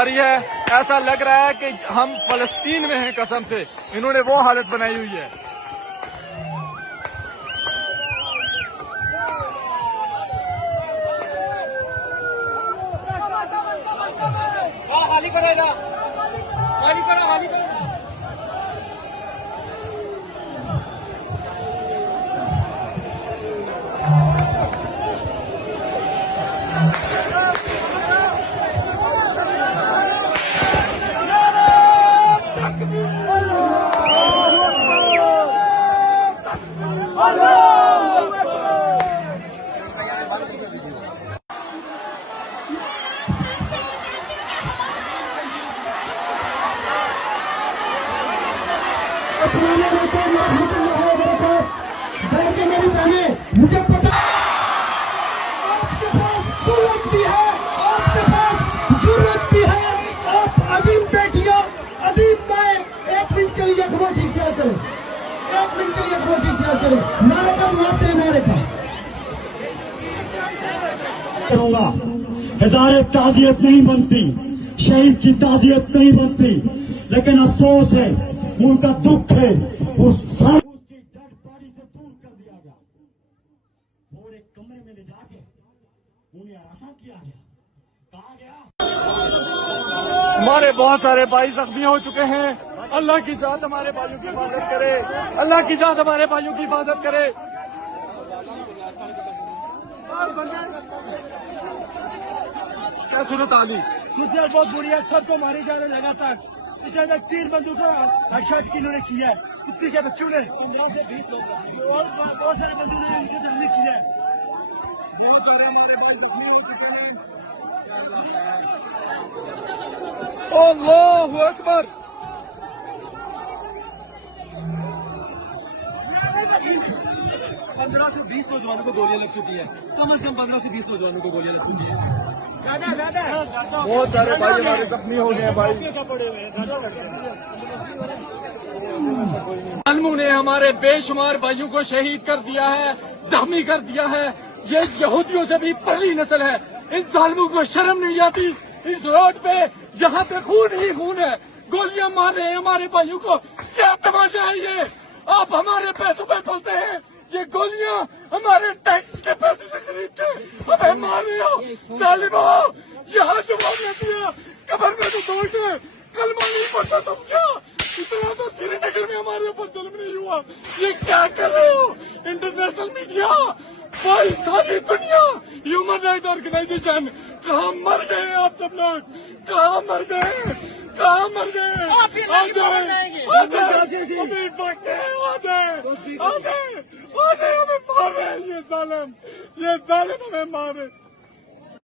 जारी है। ऐसा लग रहा है कि हम फलस्तीन में हैं, कसम से इन्होंने वो हालत बनाई हुई है। खाली करेगा, खाली करो, खाली करो। मुझे पता आपके पास जरूरत भी है, आपके पास जरूरत भी है। आप अजीम बेटियां, अजीम माए, 1 मिनट के लिए खामोशी इख्तियार करें, 1 मिनट के लिए खामोशी इख्तियार करें। नारे का मारते नारे का करूंगा। हजारे ताजियत नहीं बनती, शहीद की ताजियत नहीं बनती, लेकिन अफसोस है, उनका दुख है, उस सारी उसकी डेड बॉडी से दूर कर दिया गया और एक कमरे में ले जाके उन्हें आराम किया गया। कहा गया हमारे बहुत सारे भाई जख्मी हो चुके हैं। अल्लाह की जात हमारे भाइयों की हिफाजत करे, अल्लाह की जात हमारे भाइयों की हिफाजत करे। क्या सूरत आली सूरत बहुत बुरी है, सबको मारे जा रहे लगातार। पिछले तक 3 बंदूकों अरशद की ने किया है, कितने के बच्चों ने 15 से 20 लोग और बहुत सारे बंदूकों ने उनके जख्मी किया है। अल्लाहु अकबर। 15 से 20 नौजवानों को गोलियां लग चुकी है, कम से कम 15 से 20 नौजवानों को गोलियां लग चुकी है। बहुत सारे भाई हमारे जख्मी हो गए हैं। भाई जालिमों ने हमारे बेशुमार भाइयों को शहीद कर दिया है, जख्मी कर दिया है। ये यहूदियों से भी पहली नस्ल है। इन जालिमों को शर्म नहीं आती। इस रोड पे जहाँ पे खून ही खून है, गोलियां मार रहे हैं हमारे भाइयों को। क्या तमाशा है ये? आप हमारे पैसों पे पलते हैं, ये गोलियां हमारे टैक्स के पैसे से खरीदते हमें मार रहे हो। जालिमों, यहाँ जवाब न दिया, कब्र में तो दौड़ गए, कलमा नहीं पड़ता तुम क्या? इतना तो श्रीनगर में हमारे ऊपर जुल्म नहीं हुआ। ये क्या कर रहे हो? इंटरनेशनल मीडिया, भाई सारी दुनिया, ह्यूमन राइट ऑर्गेनाइजेशन, कहाँ मर गए आप सब लोग? कहाँ मर गए? कहाँ मर गए? आ जाए, आ जाए, अभी वक्त है, आ जाए, आ जाए, आ जाए, हमें मार रहे हैं ये जालिम हमें मार रहे।